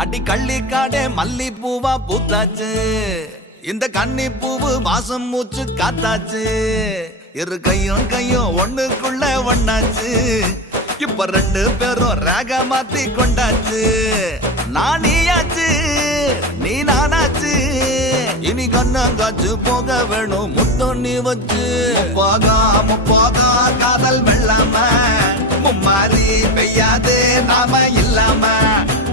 அடி கள்ளிக்காடே மல்லி பூவா பூத்தாச்சு இந்த கன்னி பூவு வாசம் மூச்சு காத்தாச்சு இரு கையும் கையும் ஒண்ணுக்குள்ள ஒண்ணாச்சு இப்ப ரெண்டு பேரும் ராக மாத்தி கொண்டாச்சு நான் நீயாச்சு நீ நானாச்சு இனி கண்ணங்காச்சு போக வேணும் முத்தம் நீ வச்சு போகா காதல் வெள்ளாம மும்மாரி பெய்யாது நாம இல்லாம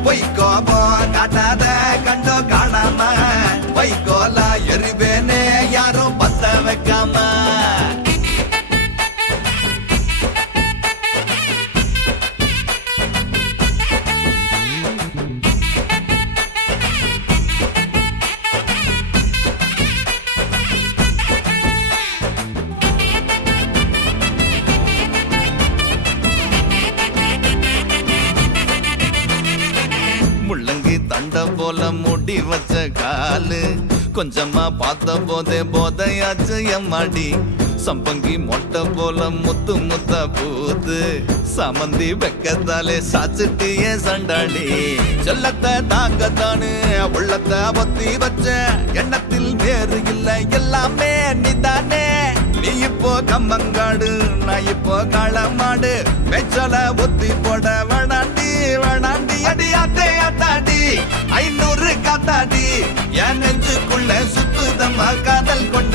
பொய்க்கோபோ காட்டாத கண்டோ காணாம வைக்கோல எரிவேனே யாரும் பத்த வைக்காம முள்ளங்கி தண்ட போல முடி வச்ச காலு கொஞ்சமா பார்த்த போதே போதையாச்சு எம்மாடி சம்பங்கி மொட்டை போல முத்து முத்த பூத்து சமந்தி வெக்கத்தாலே சாச்சிட்டியே சண்டாடி செல்லத்தை தாங்கத்தானு உள்ளத்தை பொத்தி வச்ச எண்ணத்தில் வேறு இல்லை எல்லாமே நீதானே நீ இப்போ கம்மங்காடு நான் இப்போ களமாடு வெச்சல ஒத்தி போட வேணாண்டி வேணாண்டி அடி அத்தே அத்தாடி 500 காத்தாடி என் நெஞ்சுக்குள்ள சுத்துதம்மா காதல் கொண்டு